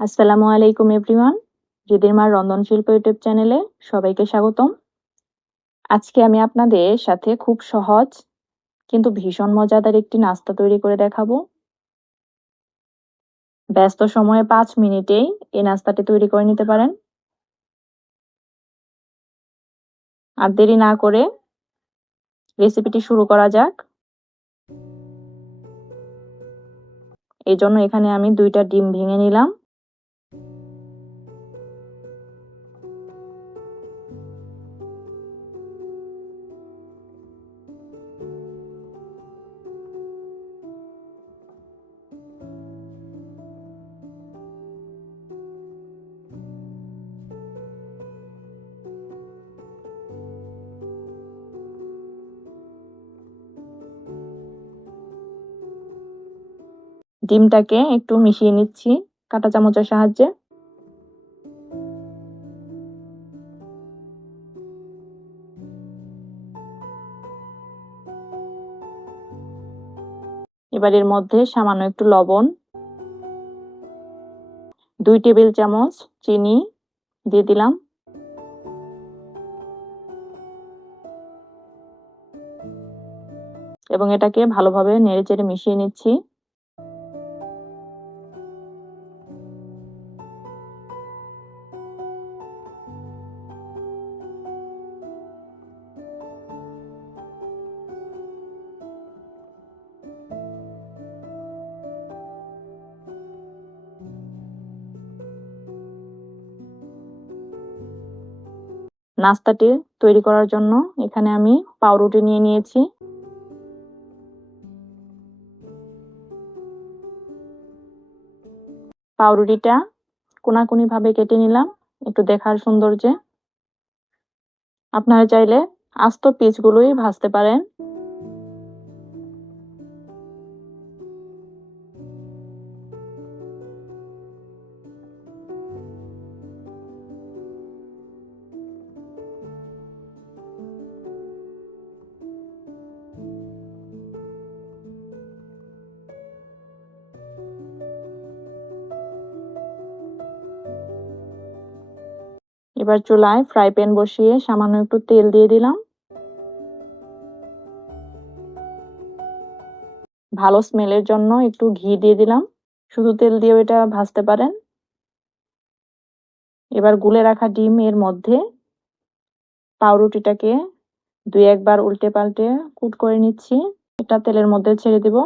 আসসালামু আলাইকুম, everyone. রিদিমার রন্ধনশিল্প YouTube চ্যানেলে সবাইকে স্বাগতম। আজকে আমি আপনাদের সাথে খুব সহজ কিন্তু ভীষণ মজাদার একটি নাস্তা তৈরি করে দেখাবো। ব্যস্ত সময়ে পাঁচ মিনিটেই এই নাস্তাটি তৈরি করে নিতে পারেন। আর দেরি না করে রেসিপিটি শুরু করা যাক। এই জন্য এখানে আমি দুইটা ডিম ভেঙে নিলাম। ডিমটাকে একটু মিশিয়ে নিচ্ছি কাঁটা চামচের সাহায্যে। এবার এর মধ্যে সামান্য একটু লবণ, দুই টেবিল চামচ চিনি দিয়ে দিলাম। এবং এটাকে ভালোভাবে নেড়ে চেড়ে মিশিয়ে নিচ্ছি। নাস্তাটি তৈরি করার জন্য এখানে আমি পাউরুটি নিয়ে নিয়েছি। পাউরুটিটা কোনাকুনি ভাবে কেটে নিলাম, একটু দেখার সৌন্দর্যে। আপনারা চাইলে আস্ত পিসগুলোই ভাজতে পারেন। এবার চুলায় ফ্রাই প্যান বসিয়ে সামান্য একটু তেল দিয়ে দিলাম। ভালো স্মেলের জন্য একটু ঘি দিয়ে দিলাম। শুধু তেল দিয়েও এটা ভাজতে পারেন। এবার গুলে রাখা ডিম এর মধ্যে পাউরুটিটাকে দুই একবার উল্টে পাল্টে কুট করে নিচ্ছি। এটা তেলের মধ্যে ছেড়ে দিব।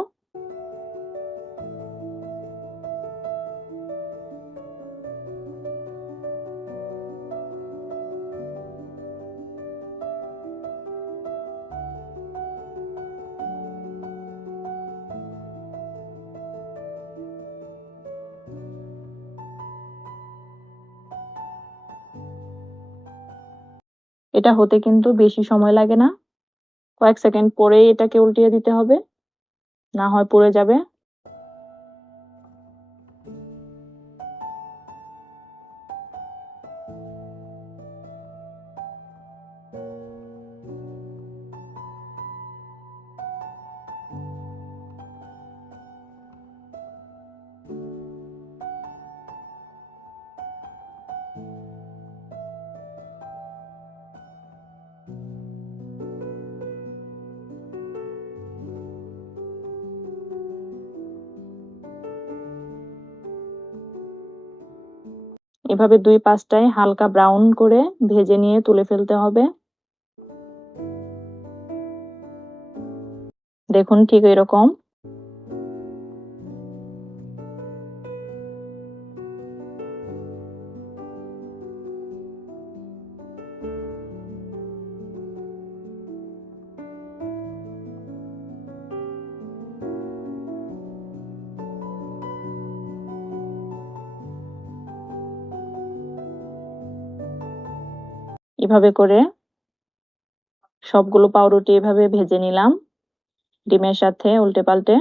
এটা হতে কিন্তু বেশি সময় লাগে না। কয়েক সেকেন্ড পরেই এটাকে উল্টিয়ে দিতে হবে। না হয় পড়ে যাবে। এভাবে দুই পাঁচটায় হালকা ব্রাউন করে ভেজে নিয়ে তুলে ফেলতে হবে। দেখুন ঠিক এরকম এভাবে করে সবগুলো পাউরুটি এভাবে ভেজে নিলাম। ডিমের সাথে উল্টে পাল্টে।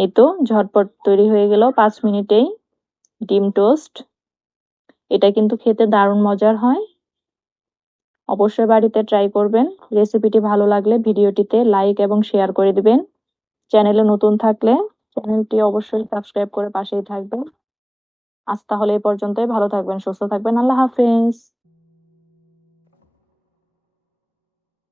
এই তো, ঝটপট তৈরি হয়ে গেল পাঁচ মিনিটেই ডিম টোস্ট। এটা কিন্তু খেতে দারুণ মজার হয়। অবশ্যই বাড়িতে ট্রাই করবেন। রেসিপিটি ভালো লাগলে ভিডিওটিতে লাইক এবং শেয়ার করে দিবেন। চ্যানেলে নতুন থাকলে চ্যানেলটি অবশ্যই সাবস্ক্রাইব করে পাশেই থাকবেন। আজ তাহলে এই পর্যন্তই। ভালো থাকবেন, সুস্থ থাকবেন। আল্লাহ হাফেজ।